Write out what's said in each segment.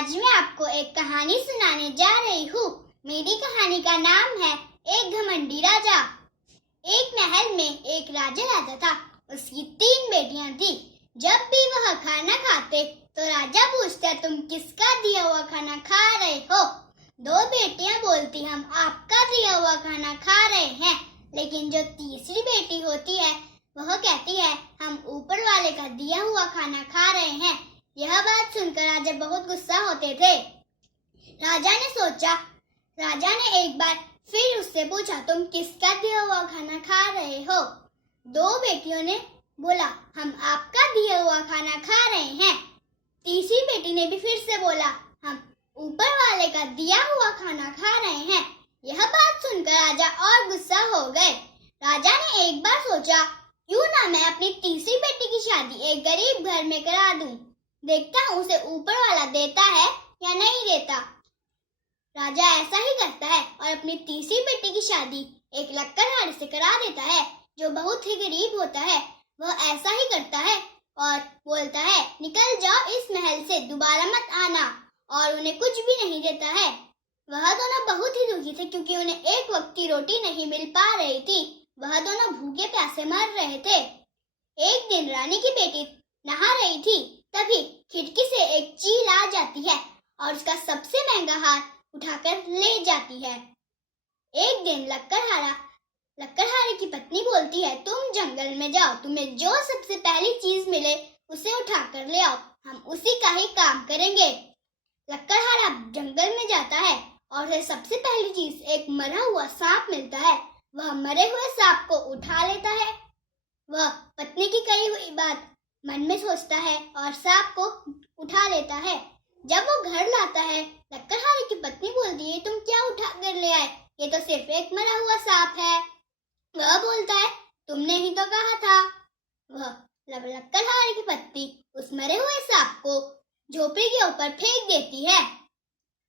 आज मैं आपको एक कहानी सुनाने जा रही हूँ। मेरी कहानी का नाम है एक घमंडी राजा। एक महल में एक राजा रहता था। उसकी 3 बेटियां थी। जब भी वह खाना खाते तो राजा पूछता, तुम किसका दिया हुआ खाना खा रहे हो? 2 बेटियां बोलती, हम आपका दिया हुआ खाना खा रहे हैं। लेकिन जो तीसरी बेटी होती है वह कहती है, हम ऊपर वाले का दिया हुआ खाना खा रहे हैं। यह बात सुनकर राजा बहुत गुस्सा होते थे। राजा ने एक बार फिर उससे पूछा, तुम किसका दिया हुआ खाना खा रहे हो? 2 बेटियों ने बोला, हम आपका दिया हुआ खाना खा रहे हैं। तीसरी बेटी ने भी फिर से बोला, हम ऊपर वाले का दिया हुआ खाना खा रहे हैं। यह बात सुनकर राजा और गुस्सा हो गए। राजा ने एक बार सोचा, क्यों ना मैं अपनी तीसरी बेटी की शादी एक गरीब घर में करा दूं। देखता हूँ उसे ऊपर वाला देता है या नहीं देता। राजा ऐसा ही करता है और अपनी तीसरी बेटी की शादी एक लक्कड़हारे से करा देता है जो बहुत ही गरीब होता है। वह ऐसा ही करता है और बोलता है, निकल जाओ इस महल से, दोबारा मत आना, और उन्हें कुछ भी नहीं देता है। वह दोनों बहुत ही दुखी थे क्योंकि उन्हें एक वक्त की रोटी नहीं मिल पा रही थी। वह दोनों भूखे प्यासे मर रहे थे। एक दिन रानी की बेटी नहा रही थी, तभी खिड़की से एक चील आ जाती है और उसका सबसे महंगा हार उठाकर ले जाती है। एक दिन लक्कड़हारे की पत्नी बोलती है, तुम जंगल में जाओ, तुम्हें जो सबसे पहली चीज मिले उसे उठाकर ले आओ, हम उसी का ही काम करेंगे। लक्कड़हारा जंगल में जाता है और उसे सबसे पहली चीज एक मरा हुआ सांप मिलता है। वह मरे हुए सांप को उठा लेता है। वह पत्नी की कही हुई बात मन में सोचता है और सांप को उठा लेता है। जब वो घर लाता है, लक्कड़हारे की पत्नी बोलती है, तुम क्या उठा कर ले आए? ये तो सिर्फ एक मरा हुआ सांप है। वह बोलता है, तुमने ही तो कहा था। वह लक्कड़हारे की पत्नी उस मरे हुए सांप को झोपड़ी के ऊपर फेंक देती है।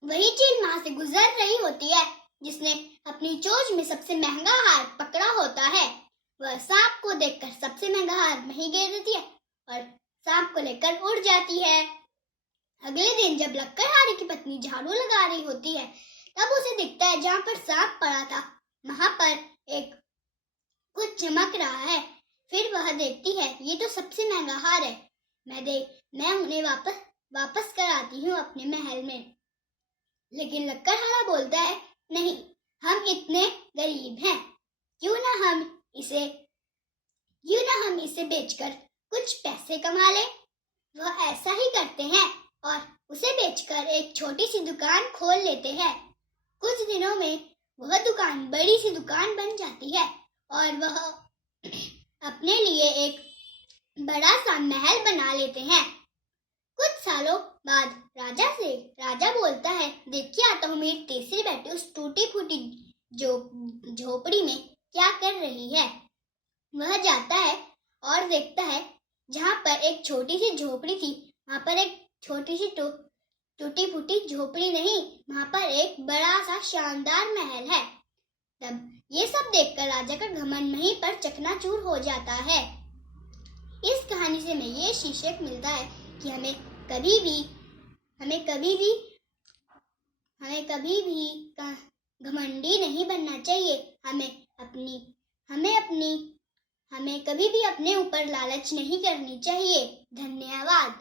वही चील वहां से गुजर रही होती है जिसने अपनी चोंच में सबसे महंगा हार पकड़ा होता है। वह सांप को देखकर सबसे महंगा हार वहीं गिर देती है और सांप को लेकर उड़ जाती है। अगले दिन जब लक्कड़हारे की पत्नी झाड़ू लगा रही होती है, तब उसे दिखता है जहाँ पर सांप पड़ा था वहां पर एक कुछ चमक रहा है। फिर वह देखती है, ये तो सबसे महंगा हार है, मैं उन्हें वापस कराती हूँ अपने महल में। लेकिन लक्कड़हारा बोलता है, नहीं, हम इतने गरीब हैं, क्यों ना हम इसे बेचकर कुछ पैसे कमा लें। वह ऐसा ही करते हैं और उसे बेचकर एक छोटी सी दुकान खोल लेते हैं। कुछ दिनों में वह दुकान बड़ी सी दुकान बन जाती है और वह अपने लिए एक बड़ा सा महल बना लेते हैं। कुछ सालों बाद राजा बोलता है, देखिए आता हूँ मेरी तीसरी बेटी उस टूटी फूटी झोपड़ी में क्या कर रही है। वह जाता है और देखता है जहाँ पर एक छोटी सी झोपड़ी थी, वहाँ पर एक छोटी सी टूटी फूटी झोपड़ी नहीं, वहाँ पर एक बड़ा सा शानदार महल है। तब ये सब देखकर राजा का घमंड वहीं पर चकनाचूर हो जाता है। इस कहानी से हमें ये शिक्षक मिलता है कि हमें कभी भी घमंडी नहीं बनना चाहिए। हमें कभी भी अपने ऊपर लालच नहीं करनी चाहिए। धन्यवाद।